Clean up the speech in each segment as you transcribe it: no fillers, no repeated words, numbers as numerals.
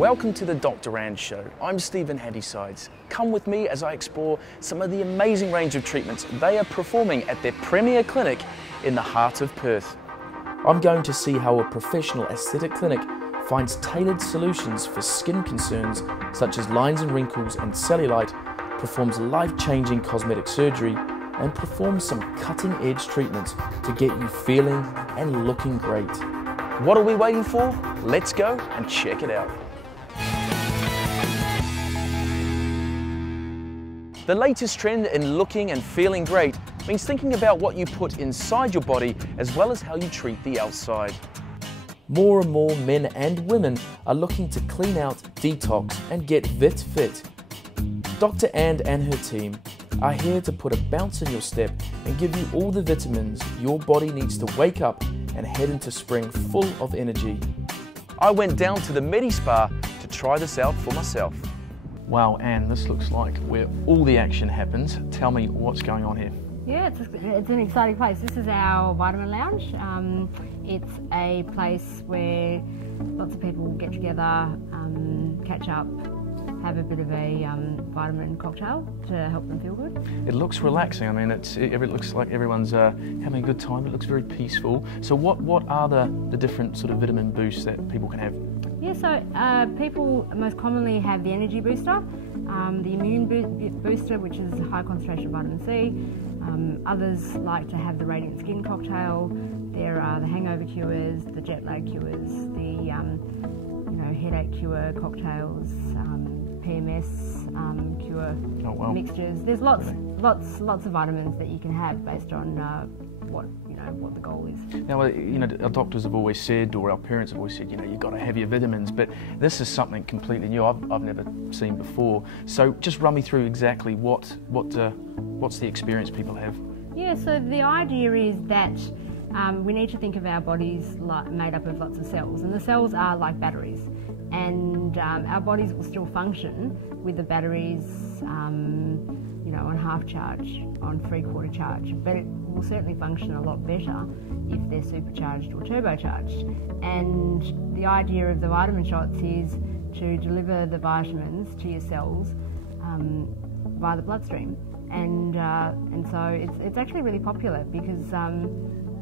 Welcome to the Dr. Anh Show. I'm Stephen Handysides. Come with me as I explore some of the amazing range of treatments they are performing at their premier clinic in the heart of Perth. I'm going to see how a professional aesthetic clinic finds tailored solutions for skin concerns such as lines and wrinkles and cellulite, performs life-changing cosmetic surgery, and performs some cutting-edge treatments to get you feeling and looking great. What are we waiting for? Let's go and check it out. The latest trend in looking and feeling great means thinking about what you put inside your body as well as how you treat the outside. More and more men and women are looking to clean out, detox and get fit. Dr. Anh and her team are here to put a bounce in your step and give you all the vitamins your body needs to wake up and head into spring full of energy. I went down to the Medi Spa to try this out for myself. Wow, Anne, this looks like where all the action happens. Tell me what's going on here. Yeah, it's an exciting place. This is our Vitamin Lounge. It's a place where lots of people get together, catch up, have a bit of a vitamin cocktail to help them feel good. It looks relaxing. I mean, it looks like everyone's having a good time. It looks very peaceful. So what are the different sort of vitamin boosts that people can have? Yeah, so people most commonly have the energy booster, the immune booster, which is high concentration of vitamin C. Others like to have the radiant skin cocktail. There are the hangover cures, the jet lag cures, the headache cure cocktails, PMS cure mixtures. There's lots of vitamins that you can have based on what the goal is. Now, our doctors have always said, or our parents have always said, you've got to have your vitamins, but this is something completely new I've never seen before. So just run me through exactly what's the experience people have. Yeah, so the idea is that we need to think of our bodies made up of lots of cells, and the cells are like batteries, and our bodies will still function with the batteries on half charge, on 3/4 charge, but it will certainly function a lot better if they're supercharged or turbocharged. And the idea of the vitamin shots is to deliver the vitamins to your cells via the bloodstream, and so it's actually really popular because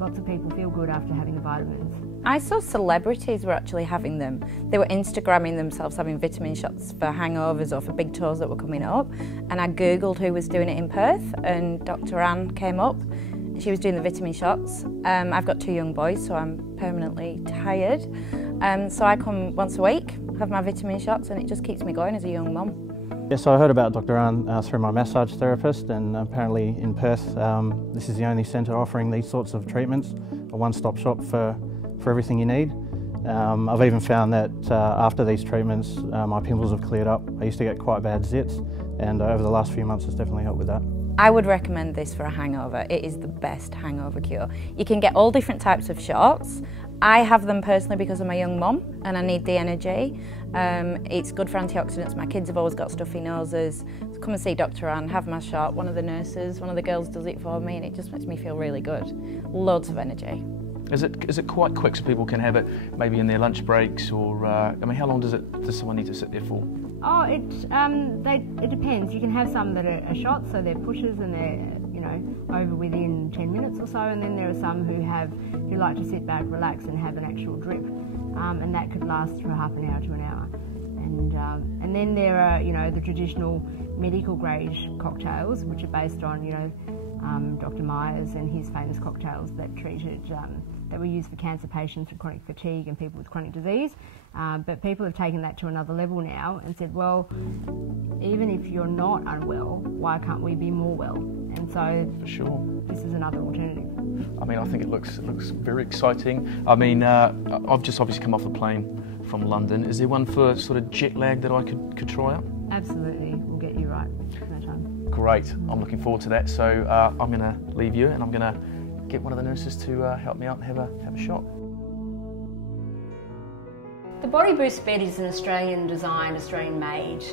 lots of people feel good after having the vitamins. I saw celebrities were actually having them. They were Instagramming themselves having vitamin shots for hangovers or for big tours that were coming up. And I googled who was doing it in Perth, and Dr. Anh came up. She was doing the vitamin shots. I've got 2 young boys, so I'm permanently tired. So I come once a week, have my vitamin shots, and it just keeps me going as a young mum. Yes, I heard about Dr. Anh through my massage therapist, and apparently in Perth this is the only centre offering these sorts of treatments, a one-stop shop for everything you need. I've even found that after these treatments my pimples have cleared up. I used to get quite bad zits, and over the last few months it's definitely helped with that. I would recommend this for a hangover. It is the best hangover cure. You can get all different types of shots. I have them personally because I'm a young mum and I need the energy. It's good for antioxidants. My kids have always got stuffy noses. So come and see Dr. Anh, have my shot. One of the nurses, one of the girls does it for me, and it just makes me feel really good. Loads of energy. Is it quite quick so people can have it maybe in their lunch breaks, or how long does someone need to sit there for? Oh, it depends. You can have some that are shots, so they're pushes and they're over within 10 minutes or so, and then there are some who like to sit back, relax, and have an actual drip, and that could last for half an hour to an hour. And then there are the traditional medical grade cocktails, which are based on Dr. Myers and his famous cocktails that were used for cancer patients with chronic fatigue and people with chronic disease. But people have taken that to another level now and said, well, even if you're not unwell, why can't we be more well? And so for sure, this is another alternative. I mean, I think it looks very exciting. I mean, I've just obviously come off a plane from London. Is there one for sort of jet lag that I could try out? Absolutely, we'll get you right. No time. Great, I'm looking forward to that. So I'm going to leave you, and I'm going to get one of the nurses to help me out and have a shot. The Body Boost bed is an Australian designed, Australian made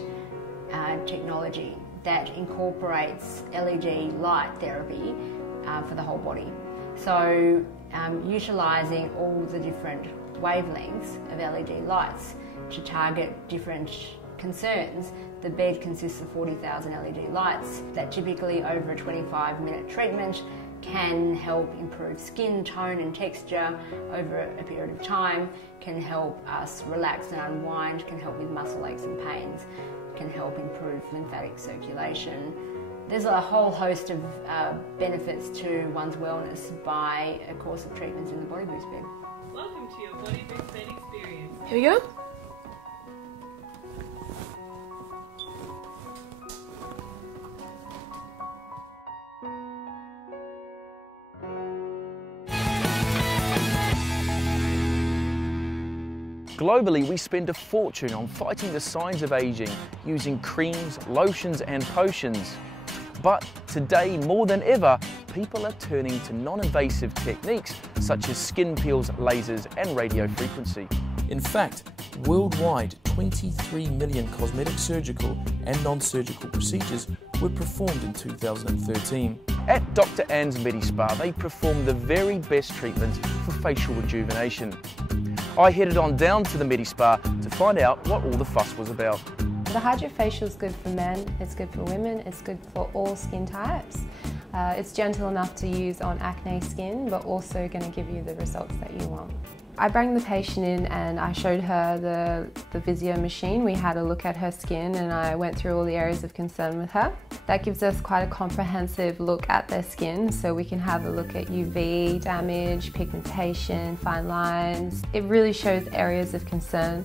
technology that incorporates LED light therapy for the whole body. So utilising all the different wavelengths of LED lights to target different concerns, the bed consists of 40,000 LED lights that typically over a 25-minute treatment can help improve skin tone and texture over a period of time, can help us relax and unwind, can help with muscle aches and pains, can help improve lymphatic circulation. There's a whole host of benefits to one's wellness by a course of treatments in the Body Boost bed. Welcome to your Body Boost bed experience. Here we go. Globally, we spend a fortune on fighting the signs of aging using creams, lotions and potions. But today, more than ever, people are turning to non-invasive techniques such as skin peels, lasers and radiofrequency. In fact, worldwide, 23 million cosmetic surgical and non-surgical procedures were performed in 2013. At Dr. Ann's MediSpa, they perform the very best treatments for facial rejuvenation. I headed on down to the MediSpa to find out what all the fuss was about. The hydrofacial is good for men, it's good for women, it's good for all skin types. It's gentle enough to use on acne skin, but also going to give you the results that you want. I brought the patient in and I showed her the Visio machine. We had a look at her skin and I went through all the areas of concern with her. That gives us quite a comprehensive look at their skin, so we can have a look at UV damage, pigmentation, fine lines. It really shows areas of concern,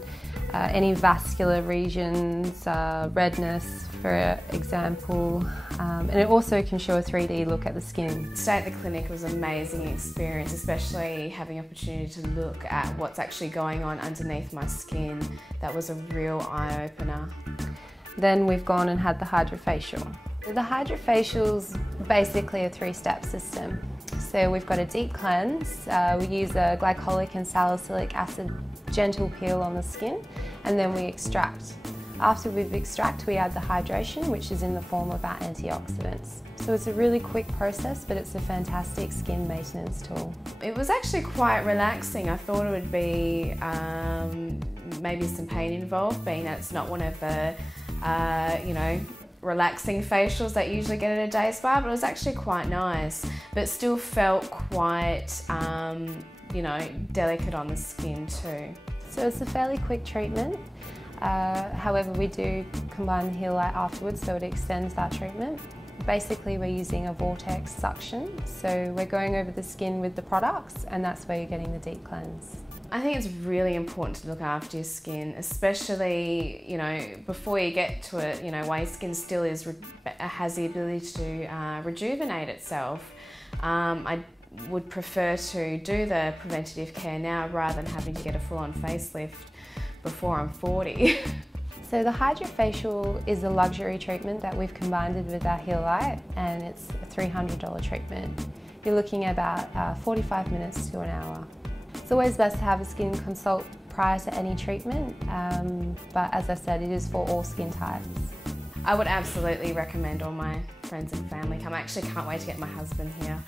any vascular regions, redness for example, and it also can show a 3D look at the skin. Stay at the clinic was an amazing experience, especially having the opportunity to look at what's actually going on underneath my skin. That was a real eye-opener. Then we've gone and had the hydrofacial. The hydrofacial's basically a 3-step system. So we've got a deep cleanse, we use a glycolic and salicylic acid gentle peel on the skin, and then we extract. After we've extracted, we add the hydration, which is in the form of our antioxidants. So it's a really quick process, but it's a fantastic skin maintenance tool. It was actually quite relaxing. I thought it would be maybe some pain involved, being that it's not one of the, relaxing facials that you usually get at a day spa, but it was actually quite nice, but still felt quite, delicate on the skin too. So it's a fairly quick treatment. However, we do combine the heel light afterwards, so it extends that treatment. Basically, we're using a vortex suction, so we're going over the skin with the products, and that's where you're getting the deep cleanse. I think it's really important to look after your skin, especially, before you get to it, while your skin still has the ability to rejuvenate itself. I would prefer to do the preventative care now rather than having to get a full-on facelift before I'm 40. So the hydrofacial is a luxury treatment that we've combined it with our heel light, and it's a $300 treatment. You're looking at about 45 minutes to an hour. It's always best to have a skin consult prior to any treatment, but as I said, it is for all skin types. I would absolutely recommend all my friends and family come. I actually can't wait to get my husband here.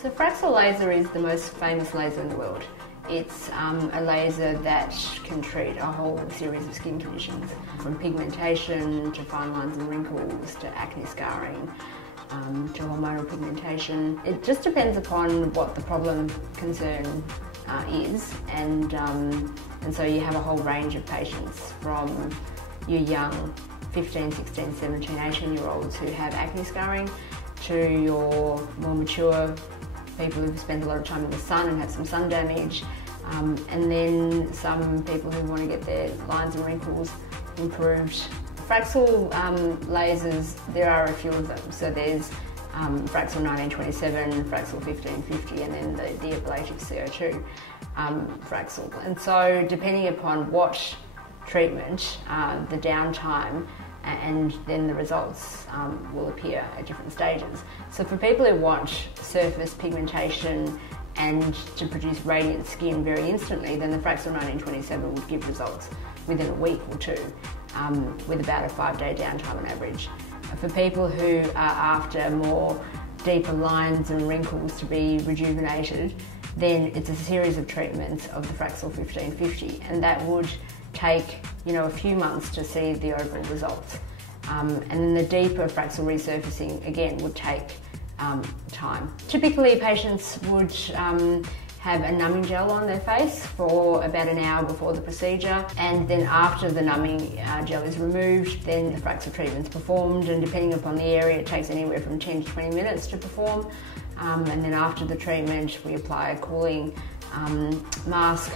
So Fraxel laser is the most famous laser in the world. It's a laser that can treat a whole series of skin conditions, from pigmentation to fine lines and wrinkles to acne scarring, to hormonal pigmentation. It just depends upon what the problem concern is, and so you have a whole range of patients, from your young 15, 16, 17, 18-year-olds who have acne scarring to your more mature people who've spent a lot of time in the sun and have some sun damage, and then some people who want to get their lines and wrinkles improved. Fraxel lasers, there are a few of them. So there's Fraxel 1927, Fraxel 1550, and then the ablative CO2 Fraxel. And so depending upon what treatment, the downtime and then the results will appear at different stages. So for people who want surface pigmentation and to produce radiant skin very instantly, then the Fraxel 1927 would give results within a week or two, with about a 5-day downtime on average. For people who are after more deeper lines and wrinkles to be rejuvenated, then it's a series of treatments of the Fraxel 1550, and that would take, you know, a few months to see the overall results. And then the deeper Fraxel resurfacing, again, would take time. Typically, patients would have a numbing gel on their face for about an hour before the procedure, and then after the numbing gel is removed, then the Fraxel treatment's performed, and depending upon the area, it takes anywhere from 10 to 20 minutes to perform. And then after the treatment, we apply a cooling mask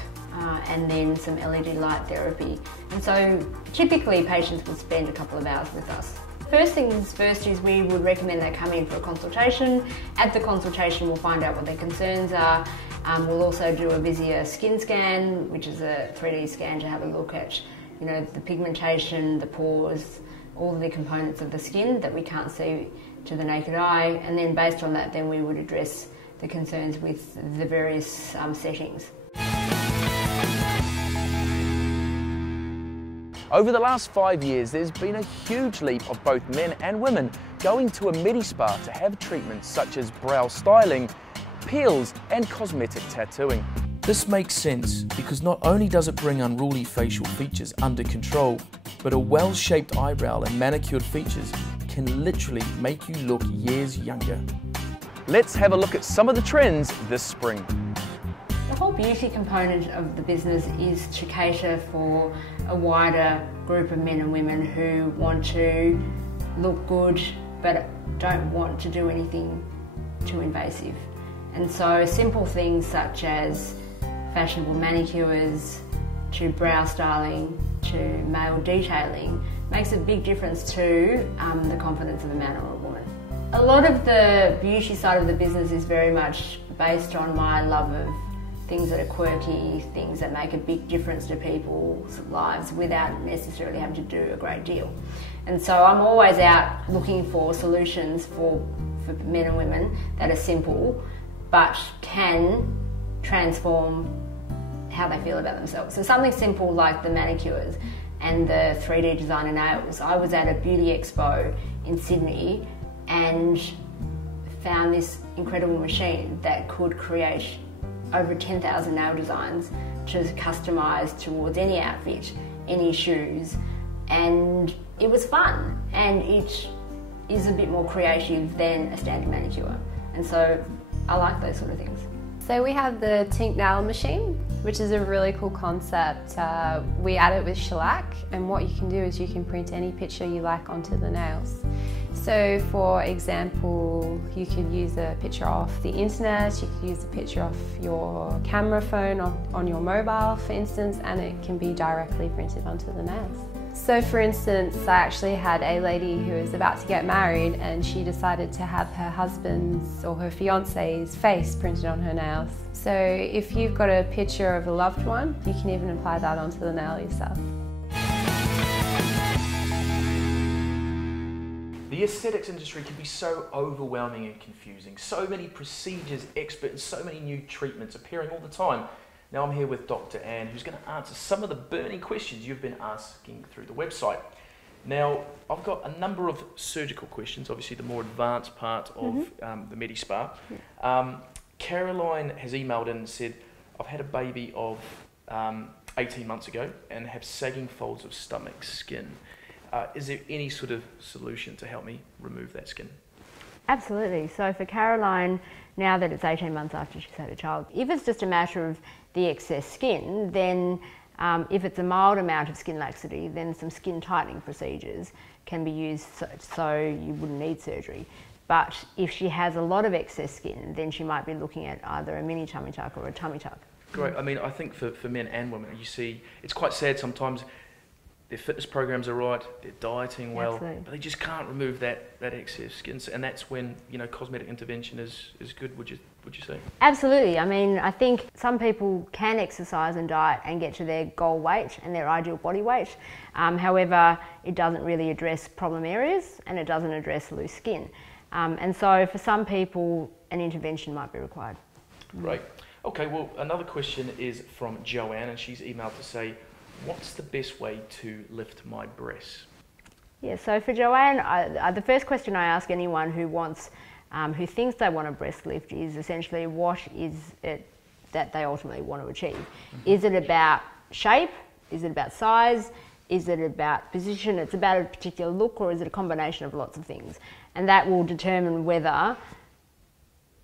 and then some LED light therapy. And so typically patients will spend a couple of hours with us. First things first is we would recommend they come in for a consultation. At the consultation, we'll find out what their concerns are. We'll also do a Visier skin scan, which is a 3D scan to have a look at, you know, the pigmentation, the pores, all of the components of the skin that we can't see to the naked eye. And then based on that, then we would address the concerns with the various settings. Over the last 5 years, there's been a huge leap of both men and women going to a medi-spa to have treatments such as brow styling, peels and cosmetic tattooing. This makes sense because not only does it bring unruly facial features under control, but a well-shaped eyebrow and manicured features can literally make you look years younger. Let's have a look at some of the trends this spring. The whole beauty component of the business is to cater for a wider group of men and women who want to look good but don't want to do anything too invasive. And so simple things such as fashionable manicures, to brow styling, to nail detailing makes a big difference to the confidence of a man or a woman. A lot of the beauty side of the business is very much based on my love of things that are quirky, things that make a big difference to people's lives without necessarily having to do a great deal. And so I'm always out looking for solutions for men and women that are simple but can transform how they feel about themselves. So something simple like the manicures and the 3D designer nails. I was at a beauty expo in Sydney and found this incredible machine that could create over 10,000 nail designs to customise towards any outfit, any shoes, and it was fun, and it is a bit more creative than a standard manicure, and so I like those sort of things. So we have the Tink Nail Machine, which is a really cool concept. We add it with shellac, and what you can do is you can print any picture you like onto the nails. So for example, you could use a picture off the internet, you could use a picture off your camera phone on your mobile, for instance, and it can be directly printed onto the nails. So for instance, I actually had a lady who was about to get married and she decided to have her husband's or her fiance's face printed on her nails. So if you've got a picture of a loved one, you can even apply that onto the nail yourself. The aesthetics industry can be so overwhelming and confusing. So many procedures, experts, so many new treatments appearing all the time. Now I'm here with Dr. Anne, who's going to answer some of the burning questions you've been asking through the website. Now, I've got a number of surgical questions, obviously the more advanced part of the Medi-Spa. Caroline has emailed in and said, I've had a baby of 18 months ago and have sagging folds of stomach skin. Is there any sort of solution to help me remove that skin? Absolutely. So for Caroline, now that it's 18 months after she's had a child, if it's just a matter of the excess skin, then if it's a mild amount of skin laxity, then some skin tightening procedures can be used so you wouldn't need surgery. But if she has a lot of excess skin, then she might be looking at either a mini tummy tuck or a tummy tuck. Great. I mean, I think for men and women, you see, it's quite sad sometimes. Their fitness programs are right, they're dieting well, Absolutely. but they just can't remove that excess skin, and that's when, you know, cosmetic intervention is good. Would you say? Absolutely. I mean, I think some people can exercise and diet and get to their goal weight and their ideal body weight. However, it doesn't really address problem areas and it doesn't address loose skin. And so for some people, an intervention might be required. Great. Okay, well, another question is from Joanne, and she's emailed to say, what's the best way to lift my breasts? Yeah, so for Joanne, the first question I ask anyone who wants, who thinks they want a breast lift is essentially what is it that they ultimately want to achieve. Is it about shape? Is it about size? Is it about position? It's about a particular look, or is it a combination of lots of things? And that will determine whether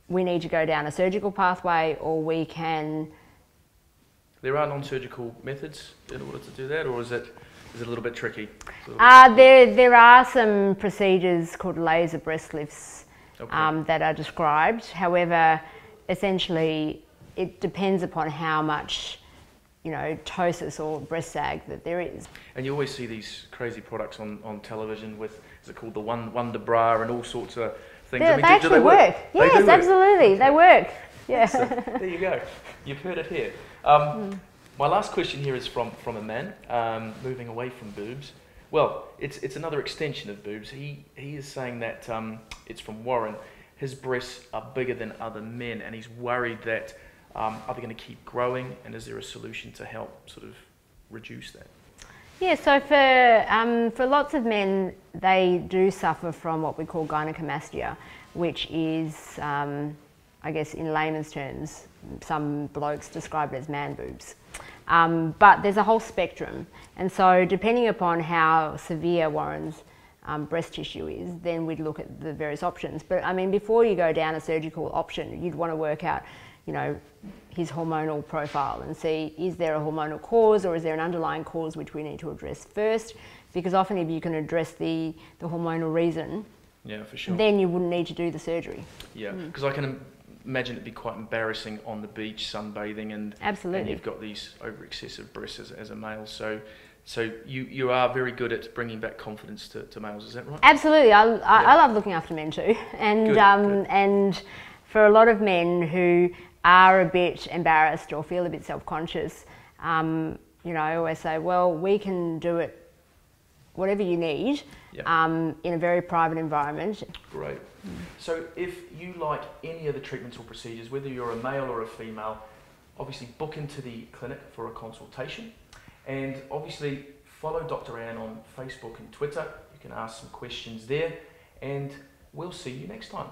we need to go down a surgical pathway, or we can... There are non-surgical methods in order to do that, or is it a little bit tricky? There are some procedures called laser breast lifts that are described. However, essentially, it depends upon how much, you know, ptosis or breast sag that there is. And you always see these crazy products on television with, is it called the Wonder Bra and all sorts of things? They actually work. Yes, work. Absolutely, they work. Yeah. So, there you go. You've heard it here. My last question here is from a man, moving away from boobs. Well, it's another extension of boobs. He is saying that, it's from Warren, his breasts are bigger than other men, and he's worried that are they going to keep growing, and is there a solution to help sort of reduce that? Yeah, so for lots of men, they do suffer from what we call gynecomastia, which is, I guess in layman's terms, some blokes describe it as man boobs. But there's a whole spectrum, and so depending upon how severe Warren's breast tissue is, then we'd look at the various options. But I mean, before you go down a surgical option, you'd want to work out, you know, his hormonal profile and see, is there a hormonal cause, or is there an underlying cause which we need to address first? Because often if you can address the hormonal reason, yeah, for sure, then you wouldn't need to do the surgery. Yeah, because I can imagine it'd be quite embarrassing on the beach sunbathing, and absolutely, and you've got these over excessive breasts as a male. So you are very good at bringing back confidence to males. Is that right? Absolutely, I love looking after men too, and good. And for a lot of men who are a bit embarrassed or feel a bit self-conscious, you know, I always say, well, we can do it, whatever you need, in a very private environment. Great. So if you like any of the treatments or procedures, whether you're a male or a female, obviously book into the clinic for a consultation, and obviously follow Dr. Anne on Facebook and Twitter. You can ask some questions there, and we'll see you next time.